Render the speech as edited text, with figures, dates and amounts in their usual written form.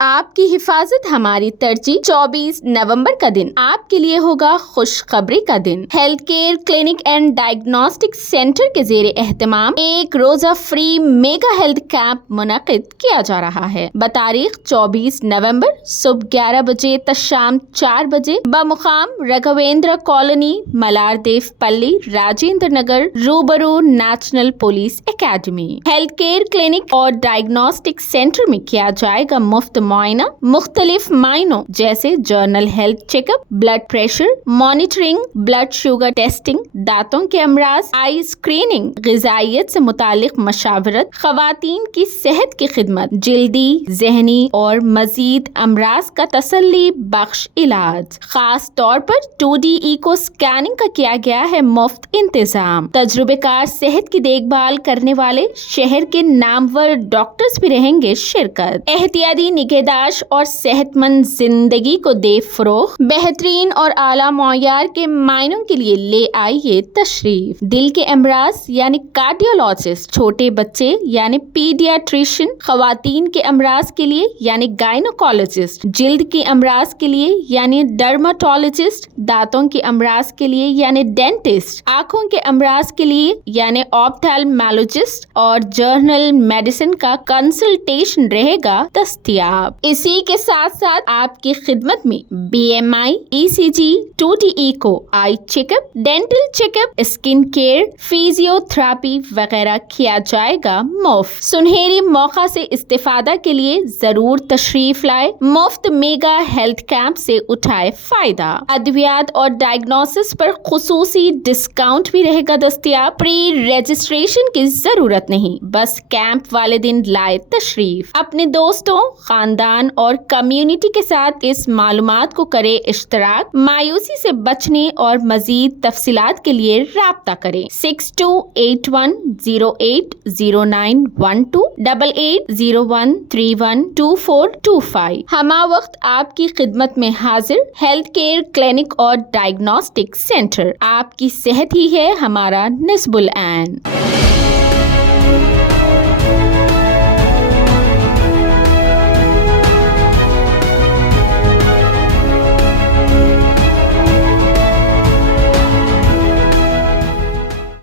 آپ کی حفاظت ہماری ترجیح 24 نومبر کا دن آپ کے لیے ہوگا خوشخبری کا دن۔ Health care clinic and diagnostic centre کے زیر اہتمام ایک روزہ فری میگا ہیلتھ کیمپ منعقد کیا جا رہا ہے بتاریخ 24 نومبر صبح 11 بجے تا شام 4 بجے بمقام رگھویندر کالونی، ملار دیو پلی، راجندر نگر، روبرو national police academy. Health care clinic اور ڈائگنوسٹک سینٹر میں کیا جائے گا مفت معائنہ مختلف معائنوں جیسے general health check up, blood pressure monitoring, blood sugar testing, دانتوں کے امراض، آئی اسکریننگ، غذائیت سے متعلق مشاورت، خواتین کی صحت کی خدمت، جلدی، ذہنی اور مزید امراض کا تسلی بخش علاج۔ خاص طور پر 2D ایکو اسکیننگ کا کیا گیا ہے مفت انتظام۔ تجربہ کار صحت کی دیکھ بھال کرنے والے شہر کے نامور ڈاکٹرز بھی رہیں گے شرکت۔ احتیاطی نگہداشت اور صحت مند زندگی کو دے فروغ۔ بہترین اور اعلیٰ معیار کے معائنوں کے لیے لے آئیے تشریف۔ دل کے امراض یعنی کارڈیولوجسٹ، چھوٹے بچے یعنی پیڈیاٹریشین، خواتین کے امراض کے لیے یعنی گائنوکالوجسٹ، جلد کے امراض کے لیے یعنی ڈرماٹولوجسٹ، دانتوں کے امراض کے لیے یعنی ڈینٹسٹ، آنکھوں کے امراض کے لیے یعنی آپتھالمالوجسٹ اور جنرل میڈیسن کا کنسلٹیشن رہے گا دستیاب۔ اسی کے ساتھ ساتھ آپ کی خدمت میں BMI، ECG، 2D echo, eye check up, dental check up, skin care, physiotherapy وغیرہ کیا جائے گا مفت۔ سنہری موقع سے استفادہ کے لیے ضرور تشریف لائے۔ مفت میگا ہیلتھ کیمپ سے اٹھائے فائدہ۔ ادویات اور ڈائگنوسس پر خصوصی ڈسکاؤنٹ بھی رہے گا دستیاب۔ پری رجسٹریشن کی ضرورت نہیں، بس کیمپ والے دن لائے تشریف۔ اپنے دوستوں، خاندان اور کمیونٹی کے ساتھ اس معلومات کو کرے اشتراک۔ مایوسی سے بچنے اور مزید تفصیلات کے لیے رابطہ کریں 6281080912 8801312425۔ ہمہ وقت آپ کی خدمت میں حاضر ہیلتھ کیئر کلینک اور ڈائگنوسٹک سینٹر۔ آپ کی صحت ہی ہے ہمارا نصب العین۔